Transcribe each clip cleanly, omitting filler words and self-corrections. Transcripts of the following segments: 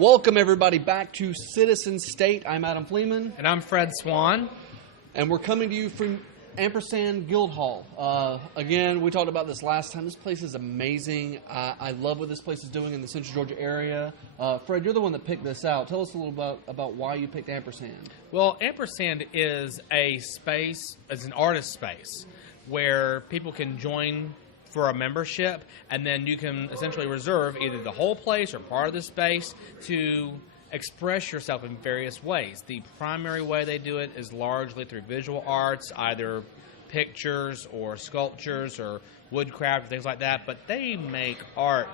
Welcome, everybody, back to Citizen State. I'm Adam Fleeman. And I'm Fred Swan. And we're coming to you from Ampersand Guild Hall. Again, we talked about this last time. This place is amazing. I love what this place is doing in the Central Georgia area. Fred, you're the one that picked this out. Tell us a little about why you picked Ampersand. Well, Ampersand is a space, it's an artist space, where people can join for a membership, and then you can essentially reserve either the whole place or part of the space to express yourself in various ways. The primary way they do it is largely through visual arts, either pictures or sculptures or woodcraft, things like that, but they make art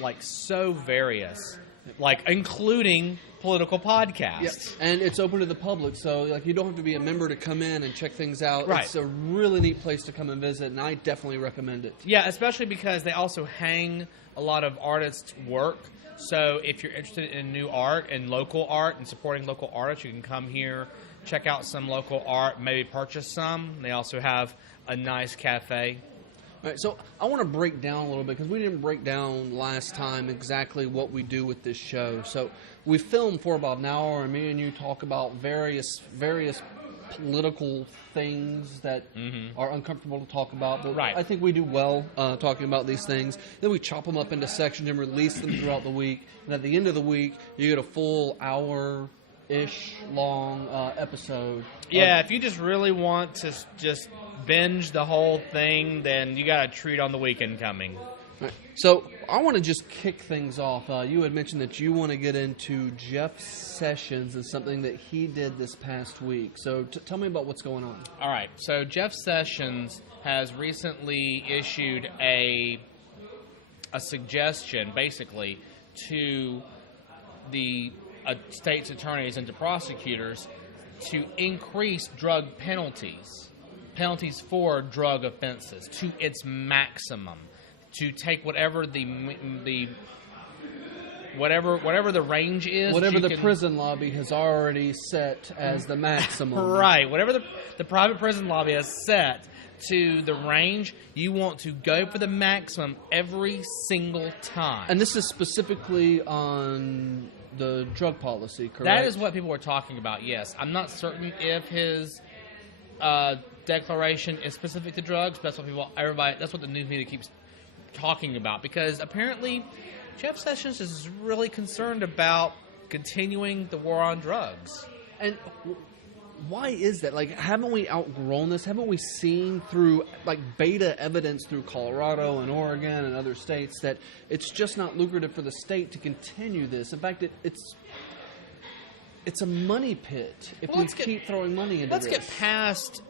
like so various, like including political podcasts. Yes, and it's open to the public, so like you don't have to be a member to come in and check things out. Right. It's a really neat place to come and visit, and I definitely recommend it. Yeah, especially because they also hang a lot of artists' work. So if you're interested in new art and local art and supporting local artists, you can come here, check out some local art, maybe purchase some. They also have a nice cafe. All right, so I want to break down a little bit because we didn't break down last time exactly what we do with this show. So we film for about an hour, and me and you talk about various political things that are uncomfortable to talk about. But right. I think we do well talking about these things. Then we chop them up into sections and release them throughout the week. And at the end of the week, you get a full hour-ish long episode. Yeah, if you just really want to just binge the whole thing, then you got a treat on the weekend coming. Right. So I want to just kick things off. You had mentioned that you want to get into Jeff Sessions and something that he did this past week. So tell me about what's going on. All right. So Jeff Sessions has recently issued a suggestion, basically, to the state's attorneys and to prosecutors to increase drug penalties for drug offenses to its maximum. To take whatever the range is, whatever the prison lobby has already set as the maximum, right? Whatever the private prison lobby has set to the range, you want to go for the maximum every single time. And this is specifically on the drug policy, correct? That is what people were talking about. Yes, I'm not certain if his declaration is specific to drugs, but that's what the news media keeps talking about, because apparently Jeff Sessions is really concerned about continuing the war on drugs. And why is that? Like, haven't we outgrown this? Haven't we seen through like beta evidence through Colorado and Oregon and other states that it's just not lucrative for the state to continue this? In fact, it's a money pit if we keep throwing money into this. Let's get past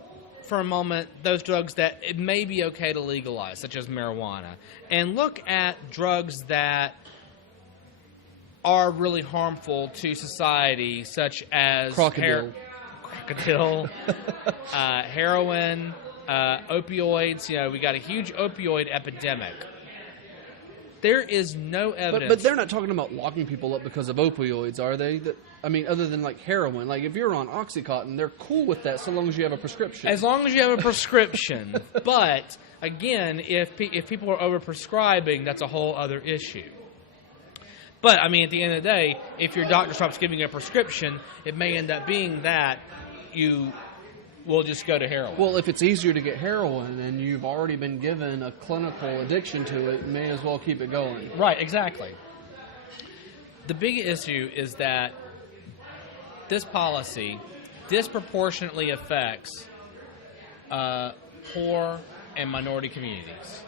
for a moment those drugs that it may be okay to legalize, such as marijuana, and look at drugs that are really harmful to society, such as crocodile, heroin, opioids. You know, we got a huge opioid epidemic. There is no evidence. But they're not talking about locking people up because of opioids, are they? I mean, other than like heroin. Like if you're on Oxycontin, they're cool with that so long as you have a prescription. As long as you have a prescription. But, again, if people are overprescribing, that's a whole other issue. But, I mean, at the end of the day, if your doctor stops giving you a prescription, it may end up being that you will just go to heroin. Well, if it's easier to get heroin and you've already been given a clinical addiction to it, you may as well keep it going. Right, exactly. The big issue is that this policy disproportionately affects poor and minority communities.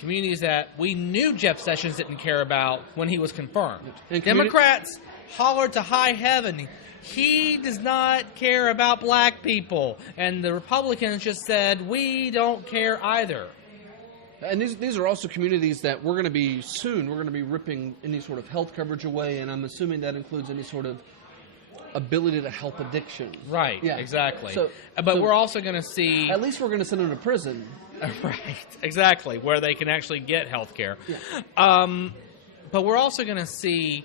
Communities that we knew Jeff Sessions didn't care about when he was confirmed. Democrats hollered to high heaven, he does not care about black people. And the Republicans just said, we don't care either. And these are also communities that we're going to be ripping any sort of health coverage away, and I'm assuming that includes any sort of ability to help addiction. Right, yeah. Exactly. But we're also going to see... At least we're going to send them to prison. Right, exactly, where they can actually get health care. Yeah. But we're also going to see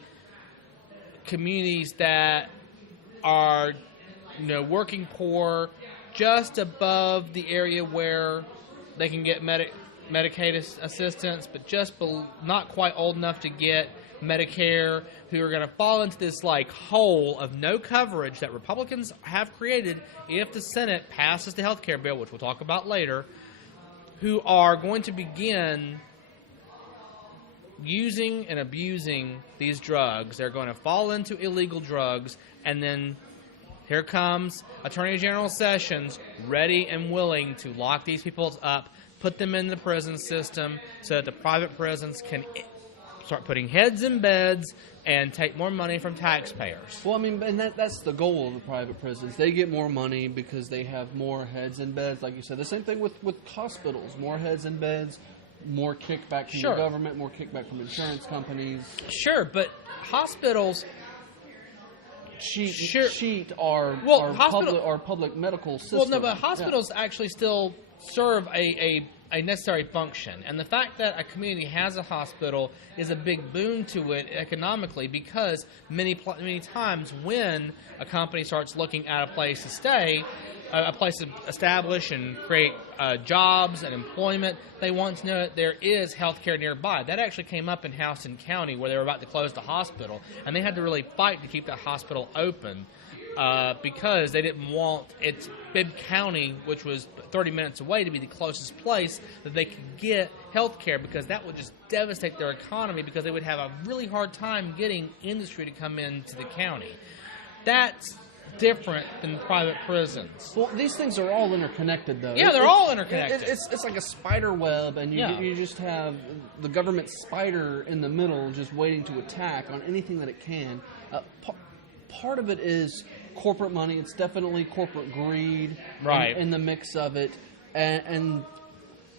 communities that are, working poor just above the area where they can get Medicaid assistance, but just not quite old enough to get Medicare, who are going to fall into this like hole of no coverage that Republicans have created if the Senate passes the health care bill, which we'll talk about later, who are going to begin using and abusing these drugs. They're going to fall into illegal drugs, and then here comes Attorney General Sessions ready and willing to lock these people up, put them in the prison system so that the private prisons can start putting heads in beds and take more money from taxpayers. Well, I mean, and that's the goal of the private prisons. They get more money because they have more heads in beds, like you said. The same thing with hospitals. More heads in beds, more kickback from the government, more kickback from insurance companies. Sure, but hospitals cheat our public medical system. Well, no, but hospitals actually still serve a necessary function. And the fact that a community has a hospital is a big boon to it economically, because many times when a company starts looking at a place to stay, a place to establish and create jobs and employment, they want to know that there is health care nearby. That actually came up in Houston County, where they were about to close the hospital, and they had to really fight to keep that hospital open because they didn't want its Bibb County, which was 30 minutes away, to be the closest place that they could get health care, because that would just devastate their economy, because they would have a really hard time getting industry to come into the county. That's different than private prisons. Well, these things are all interconnected, though. Yeah, they're all interconnected. It's like a spider web, and you just have the government spider in the middle just waiting to attack on anything that it can. Part of it is corporate money. It's definitely corporate greed in the mix of it. And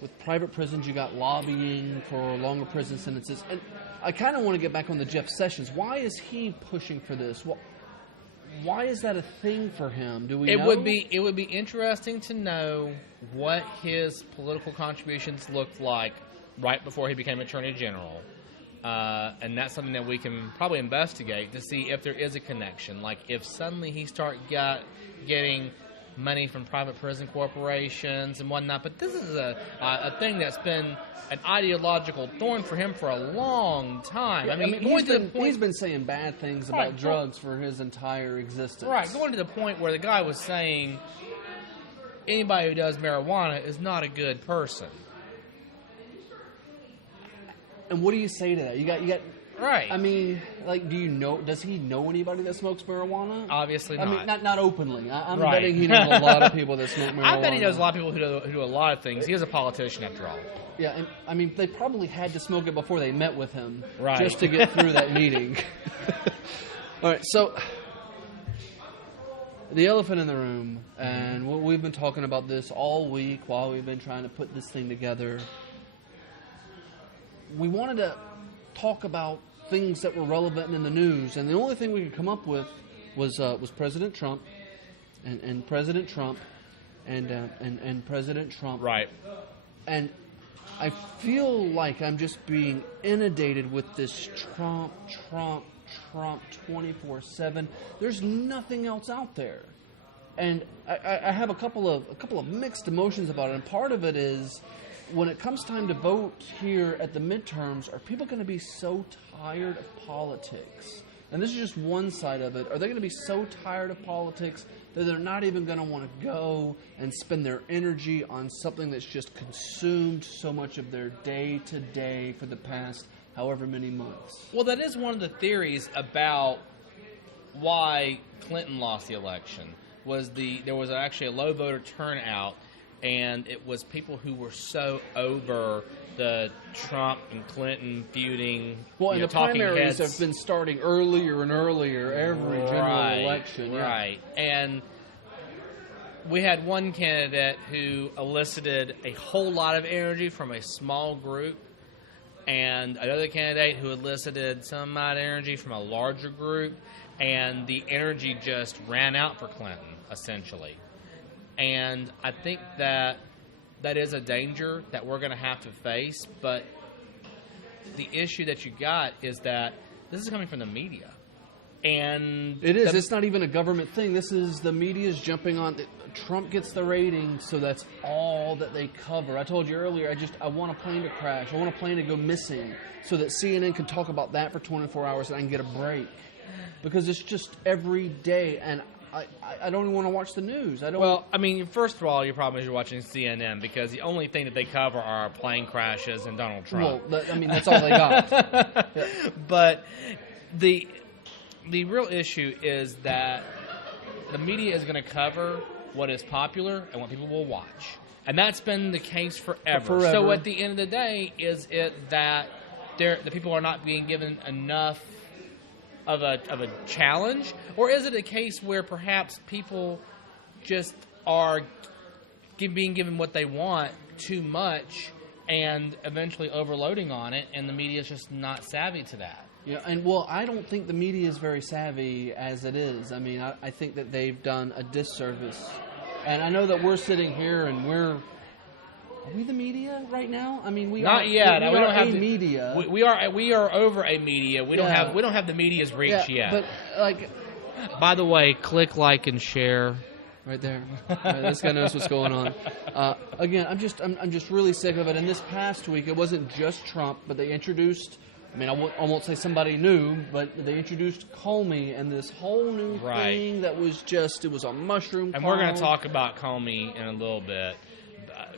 with private prisons, you got lobbying for longer prison sentences. And I kind of want to get back on the Jeff Sessions. Why is he pushing for this? Why is that a thing for him? Do we know? It would be interesting to know what his political contributions looked like right before he became Attorney General. And that's something that we can probably investigate to see if there is a connection. Like if suddenly he starts getting money from private prison corporations and whatnot. But this is a thing that's been an ideological thorn for him for a long time. Yeah, he's been saying bad things about drugs for his entire existence. Right, going to the point where the guy was saying anybody who does marijuana is not a good person. And what do you say to that? You got right. I mean, like, does he know anybody that smokes marijuana? Obviously not. I mean, not openly. I'm betting he knows a lot of people that smoke marijuana. I bet he knows a lot of people who do a lot of things. He is a politician, after all. Yeah, and I mean, they probably had to smoke it before they met with him, just to get through that meeting. All right, so the elephant in the room, and we've been talking about this all week while we've been trying to put this thing together. We wanted to talk about things that were relevant in the news, and the only thing we could come up with was President Trump, and President Trump, and President Trump. Right. And I feel like I'm just being inundated with this Trump 24/7. There's nothing else out there, and I have a couple of mixed emotions about it. And part of it is, when it comes time to vote here at the midterms, are people going to be so tired of politics? And this is just one side of it. Are they going to be so tired of politics that they're not even going to want to go and spend their energy on something that's just consumed so much of their day-to-day for the past however many months? Well, that is one of the theories about why Clinton lost the election. There was actually a low voter turnout, and it was people who were so over the Trump and Clinton feuding. Well, and the primaries have been starting earlier and earlier every general election. Right. And we had one candidate who elicited a whole lot of energy from a small group, and another candidate who elicited some amount of energy from a larger group, and the energy just ran out for Clinton, essentially. And I think that is a danger that we're going to have to face. But the issue that you got is that this is coming from the media. And it is. It's not even a government thing. This is the media's jumping on. Trump gets the ratings, so that's all that they cover. I told you earlier, I want a plane to crash. I want a plane to go missing so that CNN can talk about that for 24 hours and I can get a break. Because it's just every day, and I don't even want to watch the news. Well, I mean, first of all, your problem is you're watching CNN because the only thing that they cover are plane crashes and Donald Trump. Well, that's all they got. Yeah. But the real issue is that the media is going to cover what is popular and what people will watch. And that's been the case forever. So at the end of the day, is it that the people are not being given enough of a challenge? Or is it a case where perhaps people just are being given what they want too much and eventually overloading on it, and the media is just not savvy to that? Yeah, and I don't think the media is very savvy as it is. I mean, I think that they've done a disservice. And I know that we're sitting here and are we the media right now? I mean, we not yet. We don't have media. We are over a media. We don't have the media's reach yet. But like, by the way, click like and share. Right there. Right, this guy knows what's going on. Again, I'm just really sick of it. And this past week, it wasn't just Trump, but they introduced. I mean, I won't say somebody new, but they introduced Comey and this whole new thing that was it was a mushroom And cloud. we're going to talk about Comey in a little bit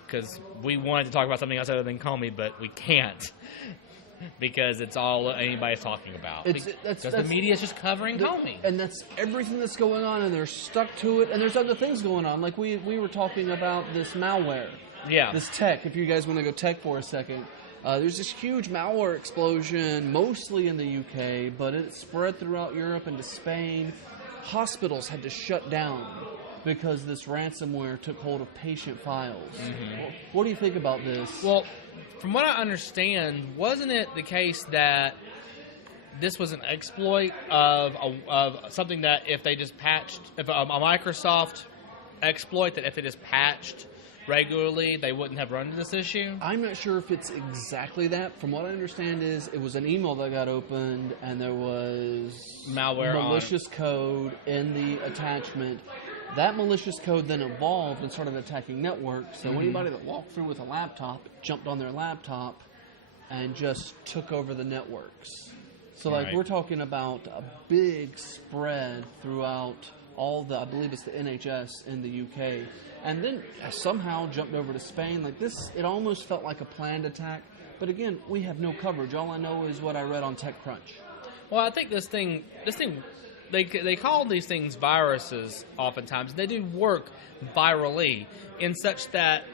because we wanted to talk about something else other than Comey, but we can't because it's all anybody's talking about. Because the media is just covering Comey. And that's everything that's going on, and they're stuck to it. And there's other things going on. Like we were talking about this malware. Yeah. This tech, if you guys want to go tech for a second. There's this huge malware explosion, mostly in the UK, but it spread throughout Europe and to Spain. Hospitals had to shut down because this ransomware took hold of patient files. Mm-hmm. What do you think about this? Well, from what I understand, wasn't it the case that this was an exploit of something that if they just patched, if a Microsoft exploit that if they just patched regularly, they wouldn't have run into this issue? I'm not sure if it's exactly that. From what I understand is it was an email that got opened and there was malware malicious code in the attachment. That malicious code then evolved and started attacking networks. So anybody that walked through with a laptop jumped on their laptop and just took over the networks. So we're talking about a big spread throughout I believe it's the NHS in the UK. And then somehow jumped over to Spain. Like this, it almost felt like a planned attack. But again, we have no coverage. All I know is what I read on TechCrunch. Well, I think this thing, they call these things viruses oftentimes. They do work virally in such that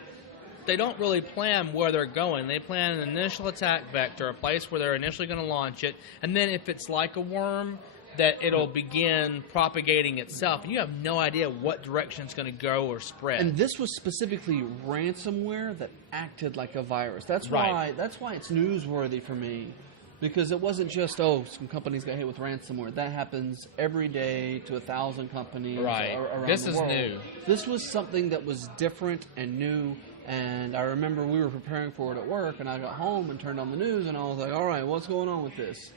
they don't really plan where they're going. They plan an initial attack vector, a place where they're initially going to launch it. And then if it's like a worm, that it'll begin propagating itself, and you have no idea what direction it's going to go or spread. And this was specifically ransomware that acted like a virus. That's why it's newsworthy for me, because it wasn't just some companies got hit with ransomware. That happens every day to 1,000 companies around the world. This is new. This was something that was different and new. And I remember we were preparing for it at work, and I got home and turned on the news, and I was like, "All right, what's going on with this?"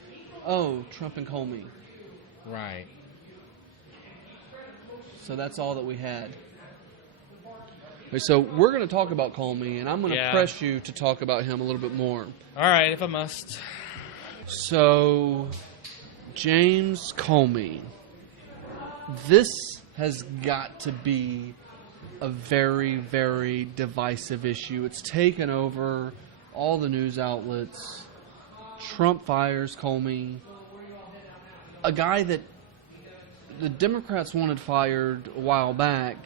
Oh, Trump and Comey. Right. So that's all that we had. Okay, so we're going to talk about Comey, and I'm going to press you to talk about him a little bit more. All right, if I must. So, James Comey. This has got to be a very, very divisive issue. It's taken over all the news outlets. Trump fires Comey. A guy that the Democrats wanted fired a while back.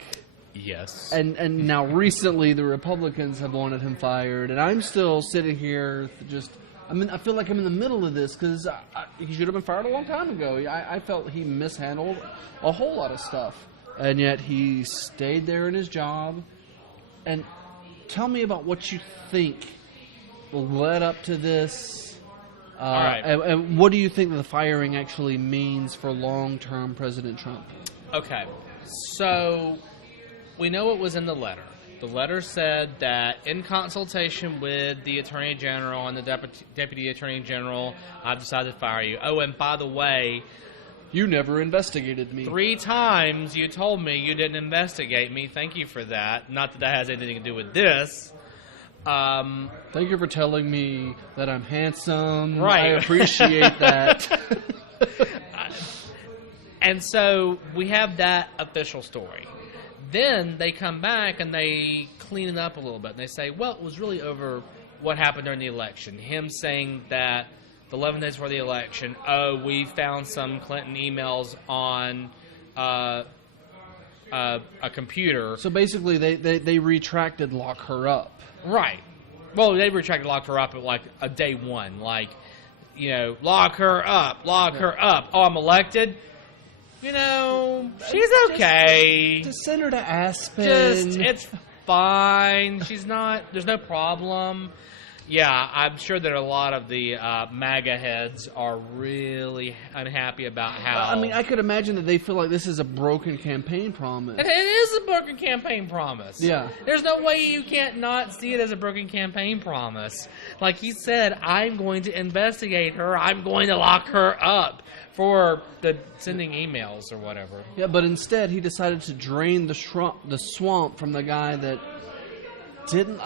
Yes. And now recently the Republicans have wanted him fired. And I'm still sitting here I feel like I'm in the middle of this because he should have been fired a long time ago. I felt he mishandled a whole lot of stuff. And yet he stayed there in his job. And tell me about what you think led up to this. All right. And what do you think the firing actually means for long-term President Trump? Okay. So we know what was in the letter. The letter said that in consultation with the Attorney General and the Deputy Attorney General, I've decided to fire you. Oh, and by the way, You never investigated me. 3 times you told me you didn't investigate me. Thank you for that. Not that that has anything to do with this. Thank you for telling me that I'm handsome. Right. I appreciate that. And so we have that official story. Then they come back and they clean it up a little bit. And they say, well, it was really over what happened during the election. Him saying that the 11 days before the election, we found some Clinton emails on a computer. So basically they retracted lock her up. Right. Well, they retracted lock her up at like a day one. Like, lock her up, lock her up. Oh, I'm elected? She's okay. Just send her to Aspen. It's fine. She's not, there's no problem. Yeah, I'm sure that a lot of the MAGA heads are really unhappy about how... I mean, I could imagine that they feel like this is a broken campaign promise. It is a broken campaign promise. Yeah. There's no way you can't not see it as a broken campaign promise. Like he said, I'm going to investigate her. I'm going to lock her up for the sending emails or whatever. Yeah, but instead he decided to drain the swamp from the guy that didn't.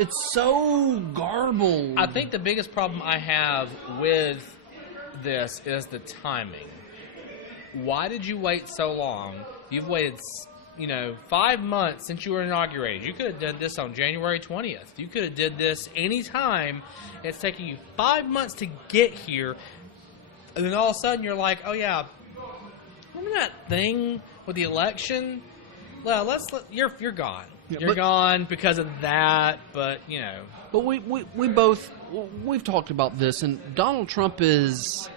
It's so garbled. I think the biggest problem I have with this is the timing. Why did you wait so long? You've waited, 5 months since you were inaugurated. You could have done this on January 20th. You could have did this any time. It's taking you 5 months to get here. And then all of a sudden you're like, oh yeah, remember that thing with the election? Well, you're gone. Yeah, You're gone because of that, but, But we've talked about this, and Donald Trump is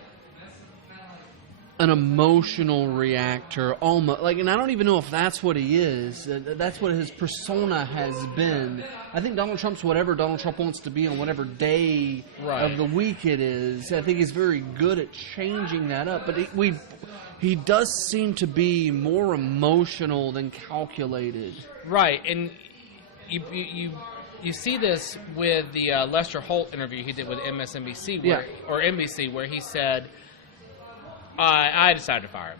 an emotional reactor, almost, and I don't even know if that's what he is. That's what his persona has been. I think Donald Trump's whatever Donald Trump wants to be on whatever day of the week it is. I think he's very good at changing that up, but he does seem to be more emotional than calculated. Right, and you see this with the Lester Holt interview he did with MSNBC or NBC, where he said, I decided to fire him.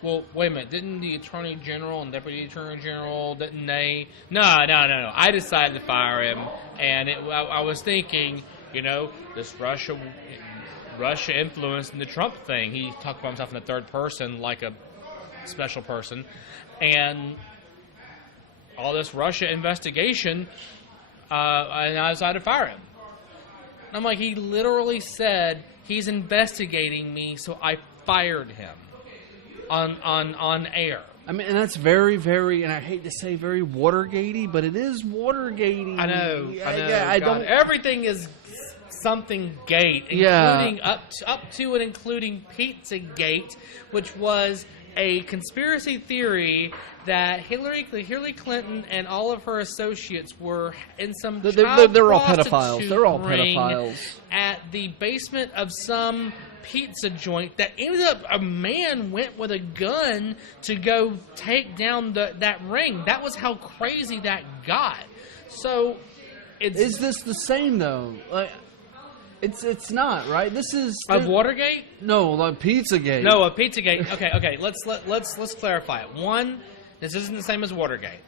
Well, wait a minute, didn't the Attorney General and Deputy Attorney General, didn't they? No, I decided to fire him, and I was thinking, this Russia influence in the Trump thing. He talked about himself in the third person like a special person, and all this Russia investigation, and I decided to fire him. And I'm like, he literally said he's investigating me, so I fired him on air. I mean, and that's very, very, and I hate to say very Watergatey, but it is Watergatey. I know. I don't. Everything is something gate, including up to and including Pizzagate, which was a conspiracy theory that Hillary Clinton and all of her associates were in some they're all pedophiles. They're all pedophiles at the basement of some pizza joint that ended up a man went with a gun to go take down that ring. That was how crazy that got. So is this the same though? It's not, right? This is of Watergate? No, like Pizzagate. No, of Pizzagate. Okay. Let's clarify it. 1, this isn't the same as Watergate.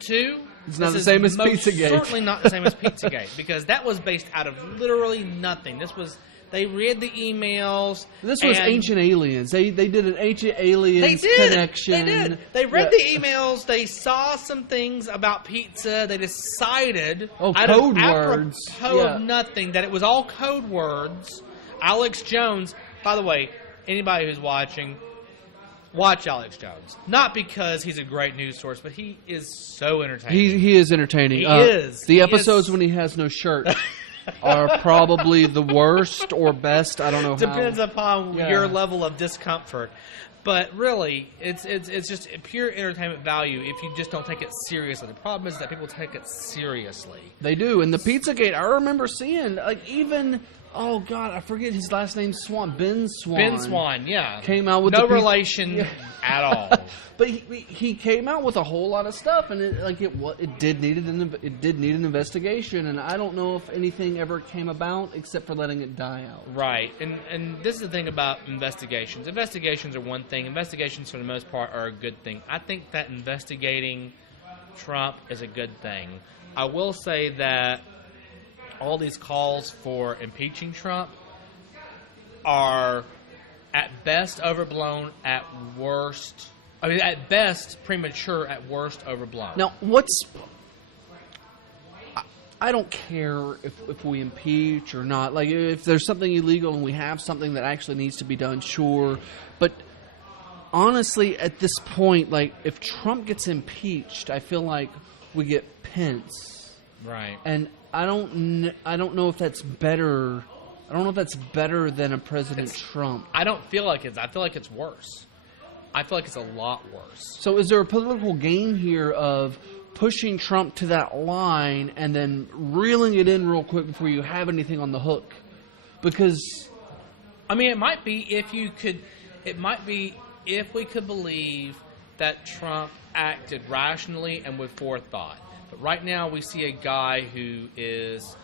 2, it's not the same as Pizzagate. Certainly not the same as Pizzagate, because that was based out of literally nothing. They read the emails. This was Ancient Aliens. They did an Ancient Aliens connection. They did. They read the emails. They saw some things about pizza. They decided code words of nothing that it was all code words. Alex Jones, by the way, anybody who's watching, watch Alex Jones. Not because he's a great news source, but he is so entertaining. He is entertaining. He is. The episodes when he has no shirt are probably the worst or best. I don't know. Depends upon your level of discomfort. But really, it's just pure entertainment value if you just don't take it seriously. The problem is that people take it seriously. They do. And the Pizzagate, I remember seeing, even oh God, I forget his last name. Ben Swan. Ben Swan, yeah, came out with no relation at all. But he came out with a whole lot of stuff, and it did need an investigation, and I don't know if anything ever came about except for letting it die out. Right, and this is the thing about investigations. Investigations are one thing. Investigations, for the most part, are a good thing. I think that investigating Trump is a good thing. I will say that all these calls for impeaching Trump are at best overblown, at worst, at best premature, at worst overblown. Now, I don't care if we impeach or not. Like, if there's something illegal and we have something that actually needs to be done, sure. But honestly, at this point, like, if Trump gets impeached, I feel like we get Pence. Right. And I don't know if that's better. I don't know if that's better than a President Trump. I don't feel like it's. I feel like it's worse. I feel like it's a lot worse. So is there a political game here of pushing Trump to that line and then reeling it in real quick before you have anything on the hook? Because, I mean, it might be if you could. It might be if we could believe that Trump acted rationally and with forethought. But right now we see a guy who is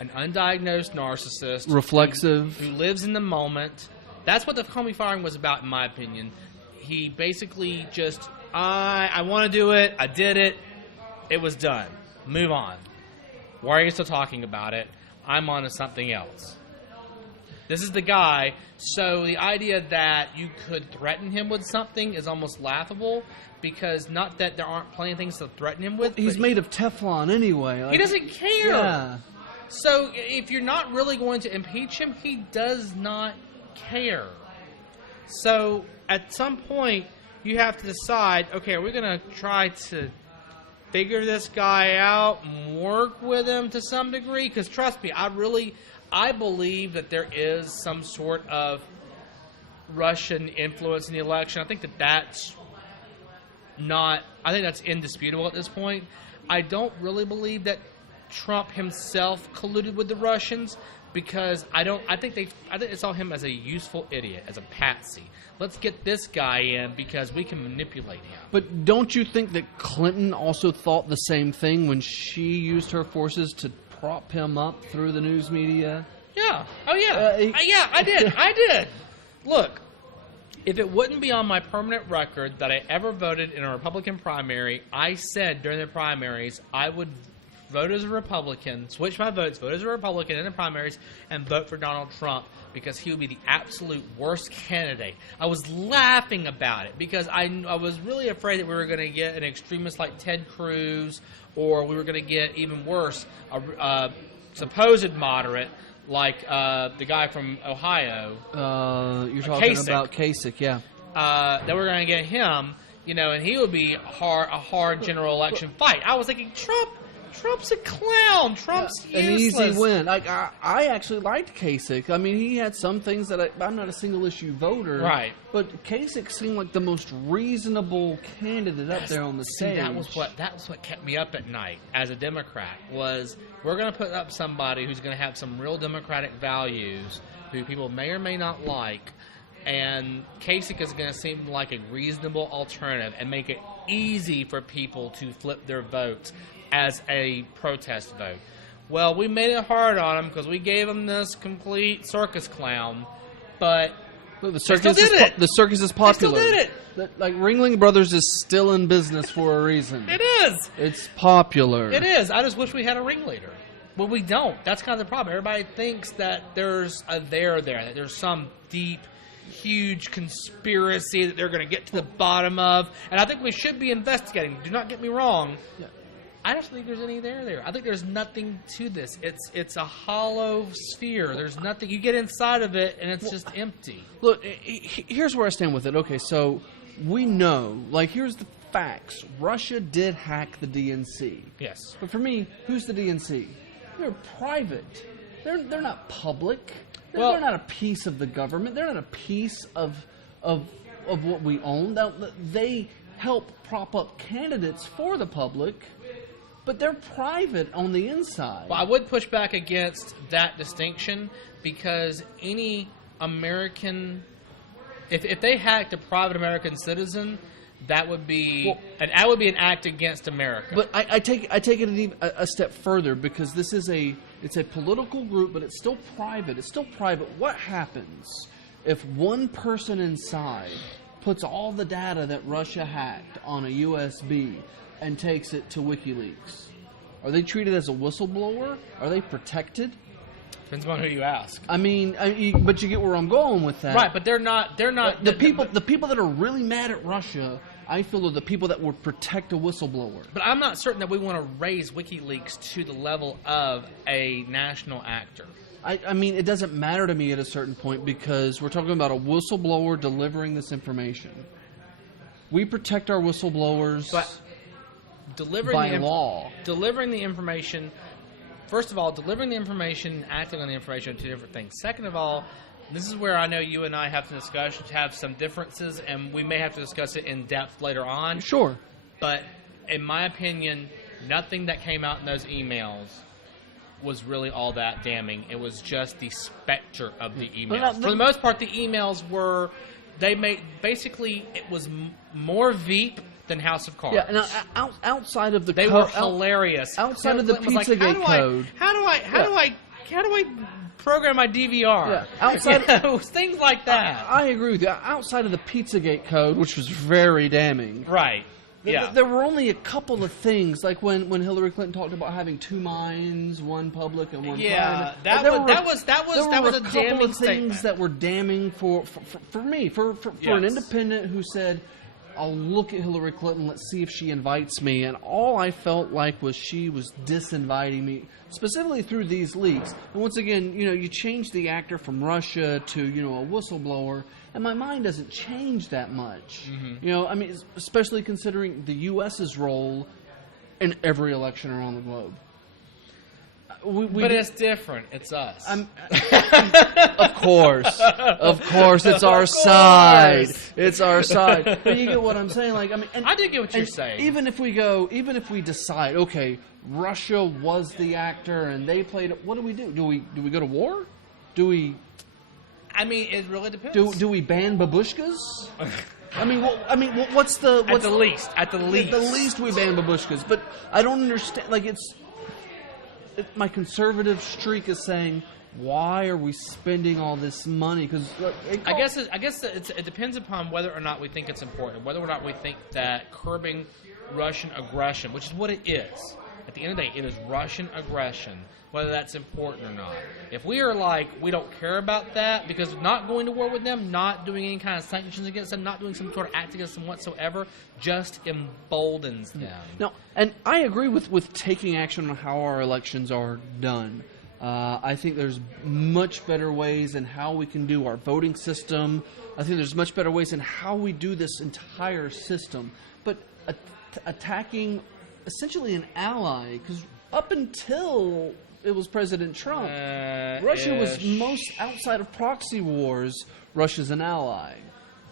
an undiagnosed narcissist. Reflexive. Who lives in the moment. That's what the Comey firing was about, in my opinion. He basically just, I want to do it. I did it. It was done. Move on. Why are you still talking about it? I'm on to something else. This is the guy. So the idea that you could threaten him with something is almost laughable, because not that there aren't plenty of things to threaten him with. He's made of Teflon anyway. He doesn't care. Yeah. So if you're not really going to impeach him, he does not care. So at some point, you have to decide, okay, are we going to try to figure this guy out and work with him to some degree? Because trust me, I believe that there is some sort of Russian influence in the election. I think that's indisputable at this point. I don't really believe that Trump himself colluded with the Russians, because I think they saw him as a useful idiot, as a patsy. Let's get this guy in because we can manipulate him. But don't you think that Clinton also thought the same thing when she used her forces to prop him up through the news media? Yeah. Oh, yeah. Yeah, I did. I did. Look, if it wouldn't be on my permanent record that I ever voted in a Republican primary, I said during the primaries I would vote as a Republican, switch my votes, vote as a Republican in the primaries, and vote for Donald Trump, because he would be the absolute worst candidate. I was laughing about it because I was really afraid that we were going to get an extremist like Ted Cruz, or we were going to get, even worse, a supposed moderate like the guy from Ohio. You're talking Kasich. about Kasich, yeah. That we're going to get him, and he would be a hard general election fight. I was thinking, Trump's a clown. Trump's useless. An easy win. Like, I actually liked Kasich. I mean, he had some things that I'm not a single-issue voter. Right. But Kasich seemed like the most reasonable candidate up there on the stage. That was what kept me up at night as a Democrat, was we're going to put up somebody who's going to have some real Democratic values, who people may or may not like, and Kasich is going to seem like a reasonable alternative and make it easy for people to flip their votes as a protest vote. Well, we made it hard on him because we gave him this complete circus clown, but the circus is popular. They still did it. Like, Ringling Brothers is still in business for a reason. It is. It's popular. It is. I just wish we had a ringleader. Well, we don't. That's kind of the problem. Everybody thinks that there's a there, that there's some deep, huge conspiracy that they're going to get to the bottom of, and I think we should be investigating. Do not get me wrong. Yeah. I don't think there's any there. I think there's nothing to this. It's a hollow sphere. There's nothing. You get inside of it, and it's just empty. Look, here's where I stand with it. Okay, so we know, like, here's the facts. Russia did hack the DNC. Yes. But for me, who's the DNC? They're private. They're not public. They're not a piece of the government. They're not a piece of what we own. They help prop up candidates for the public. But they're private on the inside. Well, I would push back against that distinction because any American, if they hacked a private American citizen, that would be an act against America. But I take it a step further because this is it's a political group, but it's still private. It's still private. What happens if one person inside puts all the data that Russia hacked on a USB and takes it to WikiLeaks? Are they treated as a whistleblower? Are they protected? Depends on who you ask. I mean, but you get where I'm going with that, right? But they're not. The people that are really mad at Russia, I feel, are the people that would protect a whistleblower. But I'm not certain that we want to raise WikiLeaks to the level of a national actor. I mean, it doesn't matter to me at a certain point because we're talking about a whistleblower delivering this information. We protect our whistleblowers by law. Delivering the information, first of all, delivering the information and acting on the information are two different things. Second of all, this is where I know you and I have some differences, and we may have to discuss it in depth later on. Sure. But in my opinion, nothing that came out in those emails was really all that damning. It was just the specter of the emails. For the most part, the emails were, basically, it was more Veep than House of Cards. Yeah, now, outside of the they were hilarious. Outside of the Pizzagate code. How do I program my DVR? Yeah, outside things like that. I agree with you. Outside of the Pizzagate code, which was very damning. Right. Yeah. There were only a couple of things, like when Hillary Clinton talked about having two minds, one public and one private. That was a damning statement. Things that were damning for me, for an independent who said, I'll look at Hillary Clinton, let's see if she invites me, and all I felt like was she was disinviting me, specifically through these leaks. And once again, you change the actor from Russia to, a whistleblower, and my mind doesn't change that much. Mm-hmm. I mean, especially considering the U.S.'s role in every election around the globe. But it's different. It's us. Of course, it's our side. It's our side. But you get what I'm saying. I do get what you're saying. Even if we decide, okay, Russia was the actor and they played it. What do we do? Do we go to war? Do we? I mean, it really depends. Do we ban babushkas? What's the? At the least. At the least, we ban babushkas. But I don't understand. My conservative streak is saying, why are we spending all this money? Because I guess it depends upon whether or not we think it's important, whether or not we think that curbing Russian aggression, which is what it is. At the end of the day, it is Russian aggression, whether that's important or not. If we are we don't care about that because not going to war with them, not doing any kind of sanctions against them, not doing some sort of act against them whatsoever, just emboldens them. No, and I agree with taking action on how our elections are done. I think there's much better ways in how we can do our voting system. I think there's much better ways in how we do this entire system. But attacking essentially an ally, because up until it was President Trump, Russia was most outside of proxy wars. Russia's an ally.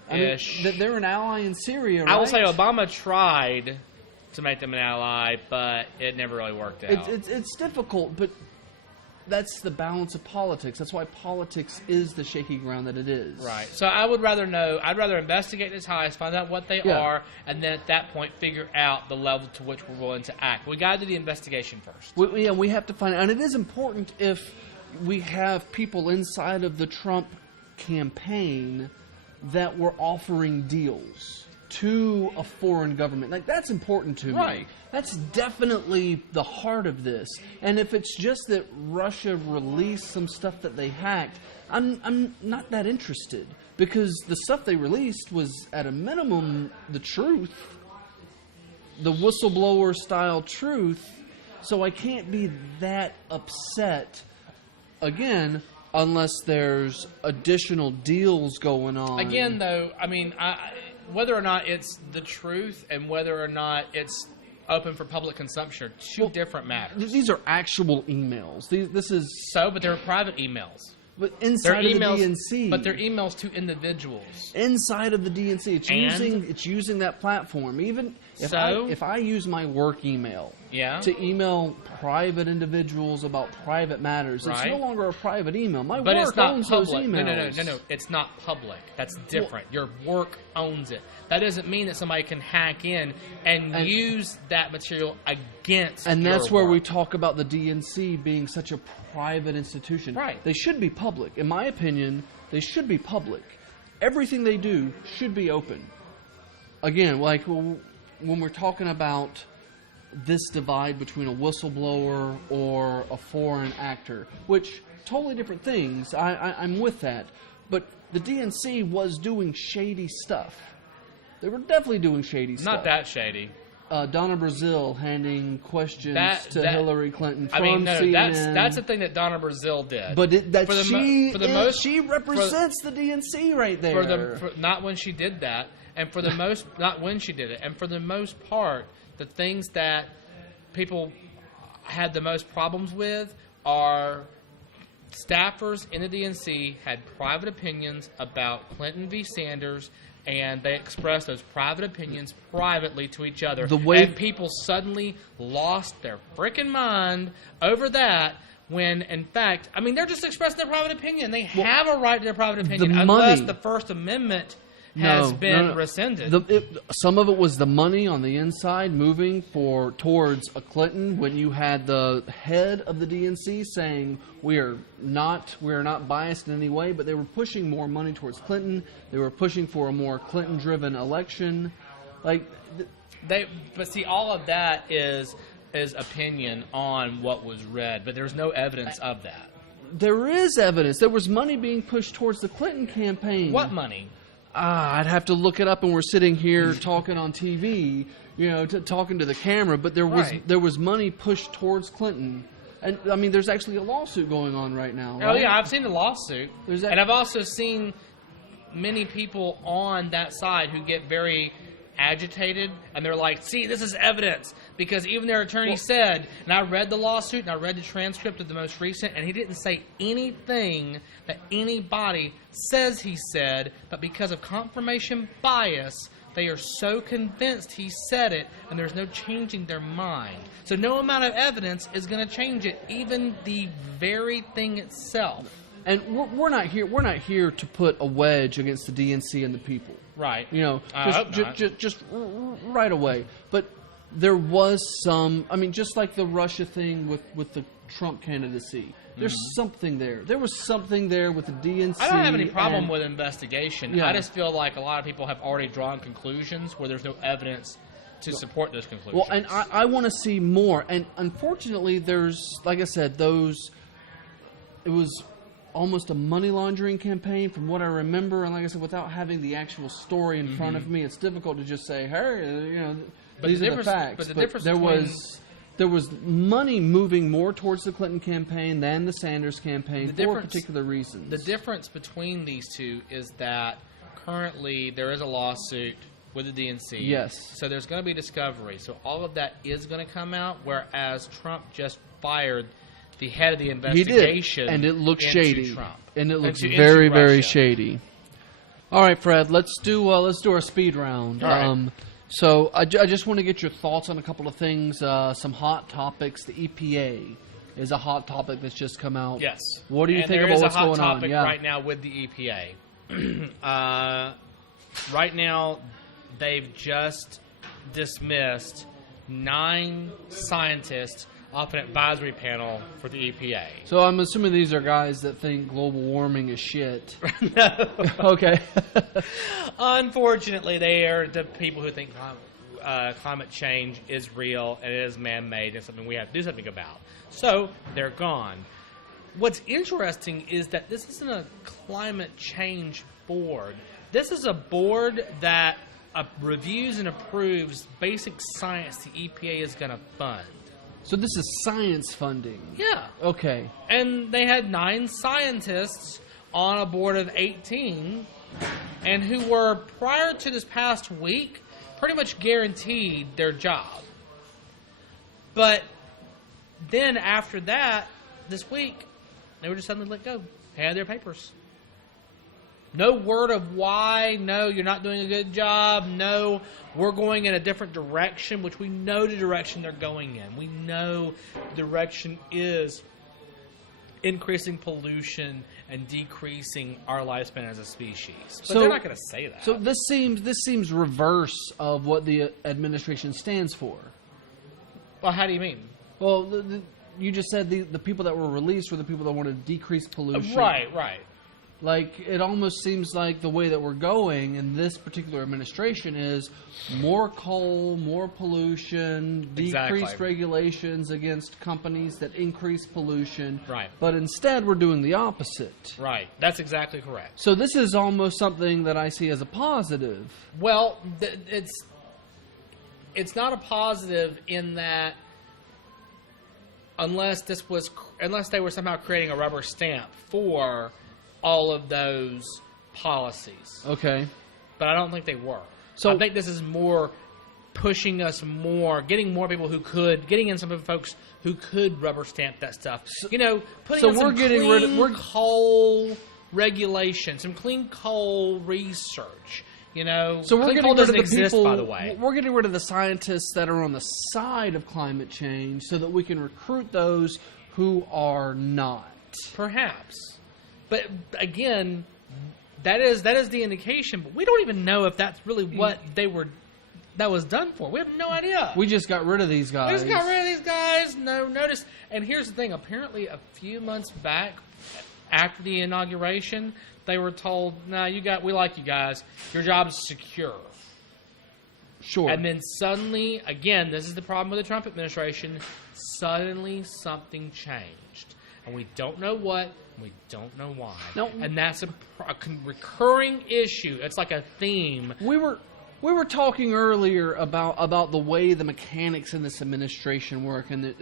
I mean, they're an ally in Syria, right? I will say Obama tried to make them an ally, but it never really worked out. It's difficult, but that's the balance of politics. That's why politics is the shaky ground that it is. Right. So I'd rather investigate this heist, find out what they are, and then at that point figure out the level to which we're willing to act. We got to do the investigation first. We have to find out. And it is important if we have people inside of the Trump campaign that were offering deals to a foreign government. That's important to me. That's definitely the heart of this. And if it's just that Russia released some stuff that they hacked, I'm not that interested. Because the stuff they released was, at a minimum, the truth. The whistleblower-style truth. So I can't be that upset, again, unless there's additional deals going on. Again, though, whether or not it's the truth and whether or not it's open for public consumption are two different matters. These are actual emails. But they're private emails. But inside of the DNC. But they're emails to individuals. Inside of the DNC. It's using that platform. Even if I use my work email, to email private individuals about private matters. It's no longer a private email. My but work it's not owns public. those emails. No. It's not public. That's different. Your work owns it. That doesn't mean that somebody can hack in and use that material against And that's your where work. we talk about the DNC being such a private institution. Right. They should be public. In my opinion, they should be public. Everything they do should be open. Again, like when we're talking about this divide between a whistleblower or a foreign actor, which totally different things, I'm with that. But the DNC was doing shady stuff. They were definitely doing shady stuff. Not that shady. Donna Brazile handing questions to Hillary Clinton from CNN. That's the thing that Donna Brazile did. But she represents the DNC right there. Not when she did that, and for the most, not when she did it, and for the most part, the things that people had the most problems with are staffers in the DNC had private opinions about Clinton v. Sanders, and they expressed those private opinions privately to each other. And people suddenly lost their freaking mind over that when, in fact, I mean, they're just expressing their private opinion. They have a right to their private opinion unless the First Amendment has been rescinded. Some of it was the money on the inside moving towards a Clinton when you had the head of the DNC saying we are not biased in any way, but they were pushing more money towards Clinton. They were pushing for a more Clinton-driven election. But see, all of that is opinion on what was read, but there's no evidence of that. There is evidence. There was money being pushed towards the Clinton campaign. What money? I'd have to look it up, and we're sitting here talking on TV, talking to the camera. But there was money pushed towards Clinton, and I mean, there's actually a lawsuit going on right now. Right? Oh yeah, I've seen the lawsuit, and I've also seen many people on that side who get very agitated, and they're like, "See, this is evidence." Because even their attorney said, and I read the lawsuit, and I read the transcript of the most recent, and he didn't say anything that anybody says he said, but because of confirmation bias, they are so convinced he said it, and there's no changing their mind. So no amount of evidence is going to change it, even the very thing itself. And we're not here to put a wedge against the DNC and the people. Right. Just right away. But there was some, I mean, just like the Russia thing with the Trump candidacy. There's something there. There was something there with the DNC. I don't have any problem with investigation. Yeah. I just feel like a lot of people have already drawn conclusions where there's no evidence to support those conclusions. Well, and I want to see more. And unfortunately, there's, like I said, it was almost a money laundering campaign from what I remember. And like I said, without having the actual story in front of me, it's difficult to just say, hey, these are the facts. But there was money moving more towards the Clinton campaign than the Sanders campaign for particular reasons. The difference between these two is that currently there is a lawsuit with the DNC. Yes. So there's going to be discovery. So all of that is going to come out, whereas Trump just fired the head of the investigation. He did, and it looks shady. Trump. And it looks very, very shady. All right, Fred, let's do our speed round. All right. So I just want to get your thoughts on a couple of things, some hot topics. The EPA is a hot topic that's just come out. Yes. What do you think about what's going on? There is a hot topic right now with the EPA. Right now, they've just dismissed 9 scientists off an advisory panel for the EPA. So I'm assuming these are guys that think global warming is shit. No. Okay. Unfortunately, they are the people who think climate change is real and it is man-made and something we have to do something about. So they're gone. What's interesting is that this isn't a climate change board. This is a board that reviews and approves basic science the EPA is going to fund. So this is science funding? Yeah. Okay. And they had 9 scientists on a board of 18 and who were, prior to this past week, pretty much guaranteed their job. But then after that, this week, they were just suddenly let go. They had their papers. No word of why. No, you're not doing a good job. No, we're going in a different direction, which we know the direction they're going in. We know the direction is increasing pollution and decreasing our lifespan as a species. But they're not going to say that. So this seems reverse of what the administration stands for. Well, how do you mean? Well, you just said the people that were released were the people that want to decrease pollution. Right. Like, it almost seems like the way that we're going in this particular administration is more coal, more pollution, decreased regulations against companies that increase pollution. Right. But instead, we're doing the opposite. Right. That's exactly correct. So this is almost something that I see as a positive. Well, it's not a positive in that unless they were somehow creating a rubber stamp for all of those policies. Okay. But I don't think they were. So I think this is more pushing us more, getting more people getting in some folks who could rubber stamp that stuff. Putting in some clean coal regulation, some clean coal research. So we're getting rid of the people, by the way. We're getting rid of the scientists that are on the side of climate change so that we can recruit those who are not. Perhaps. But again, that is the indication. But we don't even know if that's really what that was done for. We have no idea. We just got rid of these guys. No notice. And here's the thing. Apparently, a few months back, after the inauguration, they were told, "No, we like you guys. Your job is secure." Sure. And then suddenly, again, this is the problem with the Trump administration. Suddenly, something changed, and we don't know what. We don't know why. No. And that's a recurring issue. It's like a theme. We were talking earlier about the way the mechanics in this administration work, and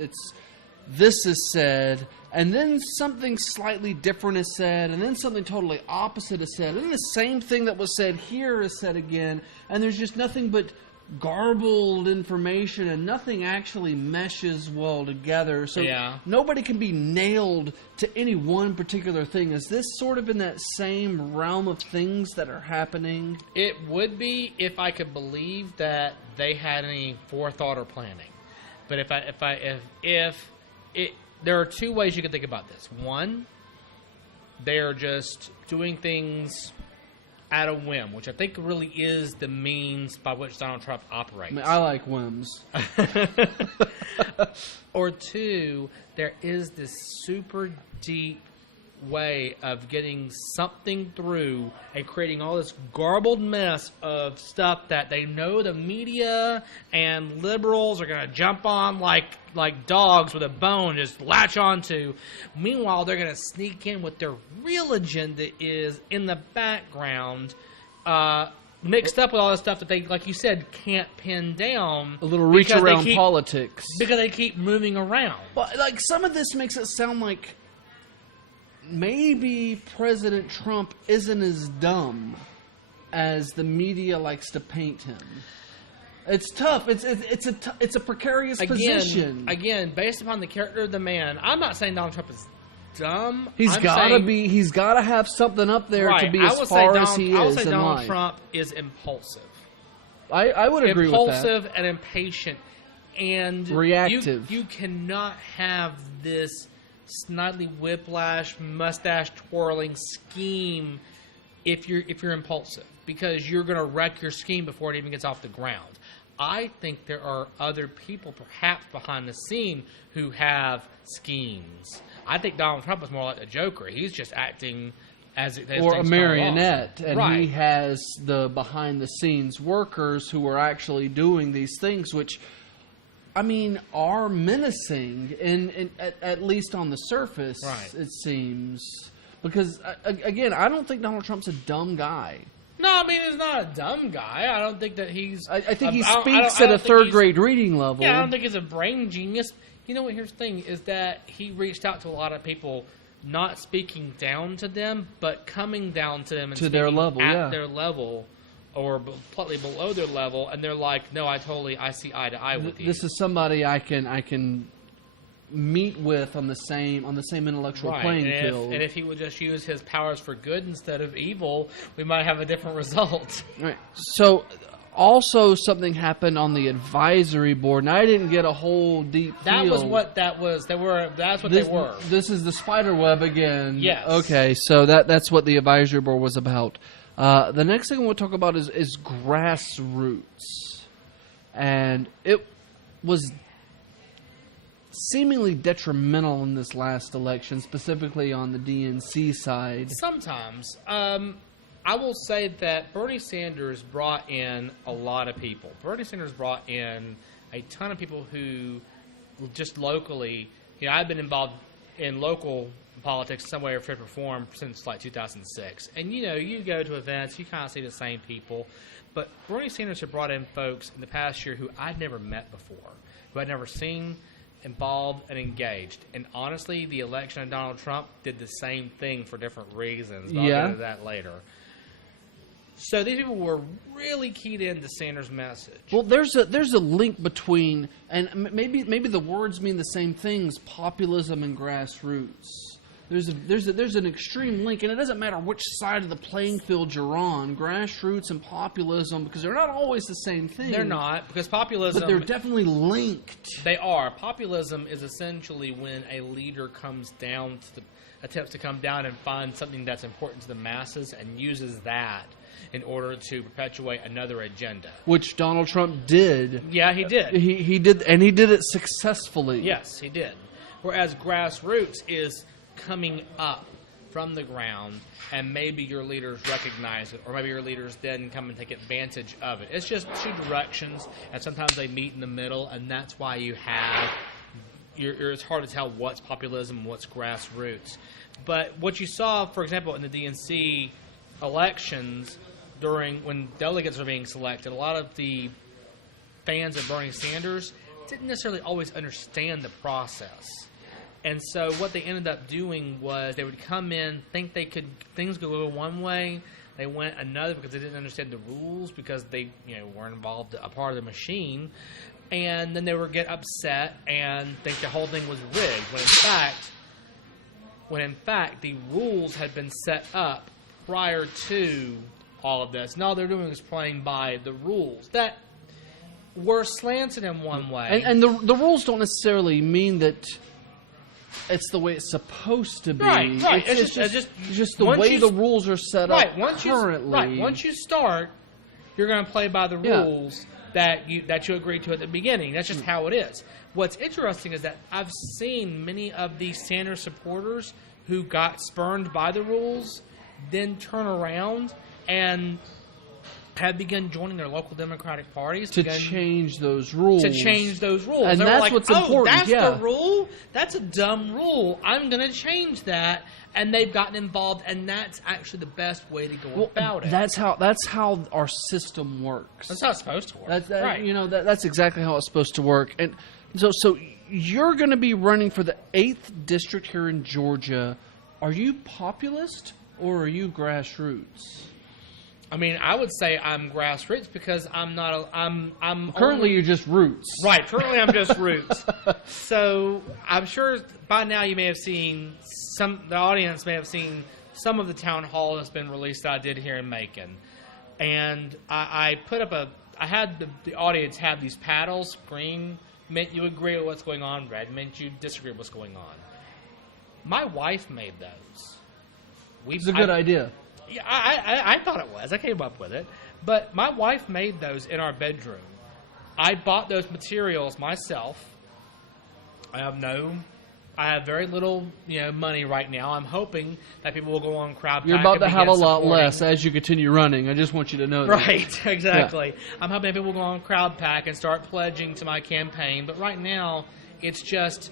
this is said, and then something slightly different is said, and then something totally opposite is said, and then the same thing that was said here is said again, and there's just nothing but garbled information, and nothing actually meshes well together. So nobody can be nailed to any one particular thing. Is this sort of in that same realm of things that are happening? It would be if I could believe that they had any forethought or planning. But there are two ways you can think about this. One, they're just doing things at a whim, which I think really is the means by which Donald Trump operates. I like whims. Or two, there is this super deep way of getting something through and creating all this garbled mess of stuff that they know the media and liberals are going to jump on like dogs with a bone, just latch onto. Meanwhile, they're going to sneak in with their real agenda is in the background, mixed up with all the stuff that they, like you said, can't pin down. A little reach around politics. Because they keep moving around. But some of this makes it sound like maybe President Trump isn't as dumb as the media likes to paint him. It's tough. It's a precarious position. Again, based upon the character of the man, I'm not saying Donald Trump is dumb. He's got to have something up there to be as far as he is in life. I would say Donald Trump is impulsive. I would agree with that. Impulsive and impatient and reactive. You cannot have this snidely whiplash, mustache twirling scheme if you're impulsive, because you're going to wreck your scheme before it even gets off the ground. I think there are other people perhaps behind the scene who have schemes. I think Donald Trump is more like a Joker. He's just acting as or a marionette, and right. He has the behind the scenes workers who are actually doing these things, which are menacing, at least on the surface, right. It seems. Because, again, I don't think Donald Trump's a dumb guy. No, he's not a dumb guy. I don't think that he's... I think he speaks at a third-grade reading level. Yeah, I don't think he's a brain genius. You know what, here's the thing, is that he reached out to a lot of people, not speaking down to them, but coming down to them and to their level, at their level, or slightly below their level, and they're like, no, I see eye to eye with you. This is somebody I can meet with on the same intellectual playing field. And if he would just use his powers for good instead of evil, we might have a different result. Right. So, also something happened on the advisory board, and I didn't get a whole deep feel. That was what that was. They were. That's what they were. This is the spider web again. Yes. Okay, so that's what the advisory board was about. The next thing I want to talk about is Grassroots, and it was seemingly detrimental in this last election, specifically on the DNC side. Sometimes. I will say that Bernie Sanders brought in a lot of people. Bernie Sanders brought in a ton of people who just locally, I've been involved in local politics some way or shape or form since like 2006. And, you go to events, you kind of see the same people. But Bernie Sanders had brought in folks in the past year who I'd never met before, who I'd never seen, involved, and engaged. And honestly, the election of Donald Trump did the same thing for different reasons. But I'll get into that later. So these people were really keyed into Sanders' message. Well, there's a link between, and maybe the words mean the same things, populism and grassroots. There's an extreme link, and it doesn't matter which side of the playing field you're on, grassroots and populism, because they're not always the same thing. They're not, because populism... But they're definitely linked. They are. Populism is essentially when a leader attempts to come down and find something that's important to the masses and uses that in order to perpetuate another agenda. Which Donald Trump did. Yeah, he did. He did, and he did it successfully. Yes, he did. Whereas grassroots is coming up from the ground, and maybe your leaders recognize it, or maybe your leaders then come and take advantage of it. It's just two directions, and sometimes they meet in the middle, and that's why you have... it's hard to tell what's populism and what's grassroots. But what you saw, for example, in the DNC elections, when delegates are being selected, a lot of the fans of Bernie Sanders didn't necessarily always understand the process. And so what they ended up doing was they would come in, think things could go one way, they went another because they didn't understand the rules, because they weren't involved, a part of the machine, and then they would get upset and think the whole thing was rigged, when in fact the rules had been set up prior to all of this. And all they're doing is playing by the rules that were slanted in one way. And the rules don't necessarily mean that it's the way it's supposed to be. Right. It's just the way the rules are set up currently. Once you start, you're going to play by the rules that you agreed to at the beginning. That's just how it is. What's interesting is that I've seen many of these Sanders supporters who got spurned by the rules then turn around and have begun joining their local Democratic parties to change those rules. And that's what's important. That's the rule? That's a dumb rule. I'm going to change that. And they've gotten involved, and that's actually the best way to go about it. That's how our system works. That's how it's supposed to work. That's exactly how it's supposed to work. And so you're going to be running for the 8th district here in Georgia. Are you populist or are you grassroots? I mean, I would say I'm grassroots because I'm not. You're just roots. Right. Currently, I'm just roots. So I'm sure by now you may have seen the audience may have seen some of the town hall that's been released that I did here in Macon, and I put up I had the audience have these paddles. Green meant you agree with what's going on. Red meant you disagree with what's going on. My wife made those. It's a good idea. Yeah, I thought it was. I came up with it. But my wife made those in our bedroom. I bought those materials myself. I have very little, money right now. I'm hoping that people will go on CrowdPack. You're about to have a lot less as you continue running. I just want you to know that. Right, exactly. Yeah. I'm hoping people will go on CrowdPack and start pledging to my campaign. But right now, it's just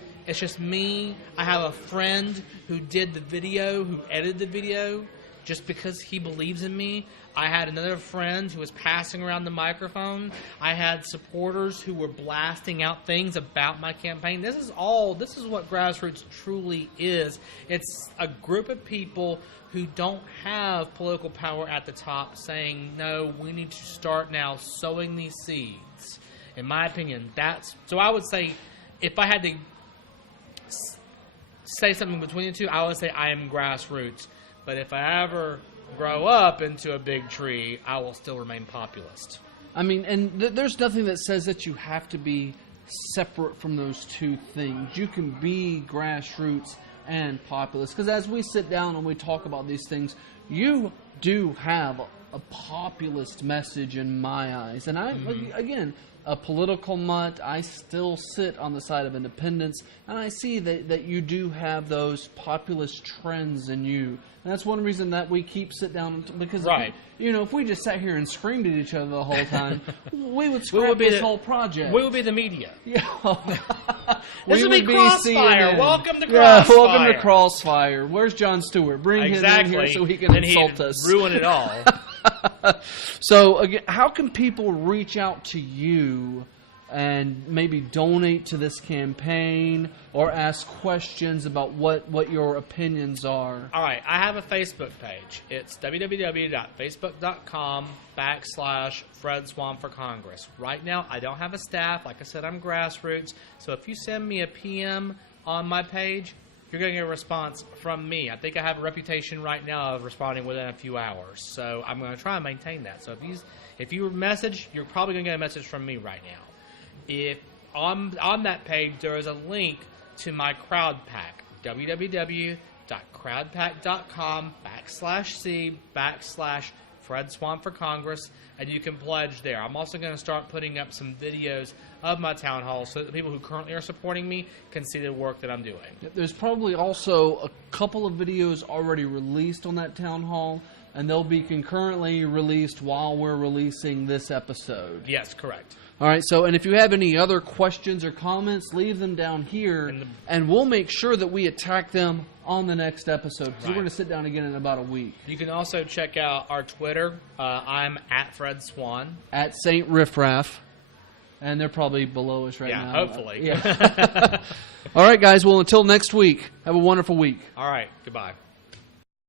me. I have a friend who did the video, who edited the video, just because he believes in me. I had another friend who was passing around the microphone. I had supporters who were blasting out things about my campaign. This is what grassroots truly is. It's a group of people who don't have political power at the top saying, no, we need to start now sowing these seeds. In my opinion, so I would say if I had to say something between the two, I would say I am grassroots. But if I ever grow up into a big tree, I will still remain populist. I mean, and there's nothing that says that you have to be separate from those two things. You can be grassroots and populist. Because as we sit down and we talk about these things, you do have a populist message in my eyes. And I, again, a political mutt, I still sit on the side of independence, and I see that you do have those populist trends in you. And that's one reason that we keep sit down, because if we just sat here and screamed at each other the whole time, we would scrap this whole project. We would be the media. Yeah. This would be Crossfire. Welcome to Crossfire. Yeah, welcome to Crossfire. Where's John Stewart? Bring him in here so he can insult us. Ruin it all. So, again, how can people reach out to you and maybe donate to this campaign or ask questions about what your opinions are? All right, I have a Facebook page. It's www.facebook.com/Fred Swan for Congress. Right now, I don't have a staff. Like I said, I'm grassroots. So if you send me a PM on my page, you're going to get a response from me. I think I have a reputation right now of responding within a few hours. So I'm going to try and maintain that. So if you message, you're probably going to get a message from me right now. If on that page, there is a link to my crowd pack, www.crowdpack.com/C/Fred Swan for Congress, and you can pledge there. I'm also going to start putting up some videos of my town hall so that the people who currently are supporting me can see the work that I'm doing. There's probably also a couple of videos already released on that town hall, and they'll be concurrently released while we're releasing this episode. Yes, correct. All right, and if you have any other questions or comments, leave them down here, and we'll make sure that we attack them on the next episode, because we're going to sit down again in about a week. You can also check out our Twitter. I'm at Fred Swan. At St. Riffraff. And they're probably below us right now. Yeah, hopefully. Yeah. All right, guys. Well, until next week, have a wonderful week. All right. Goodbye.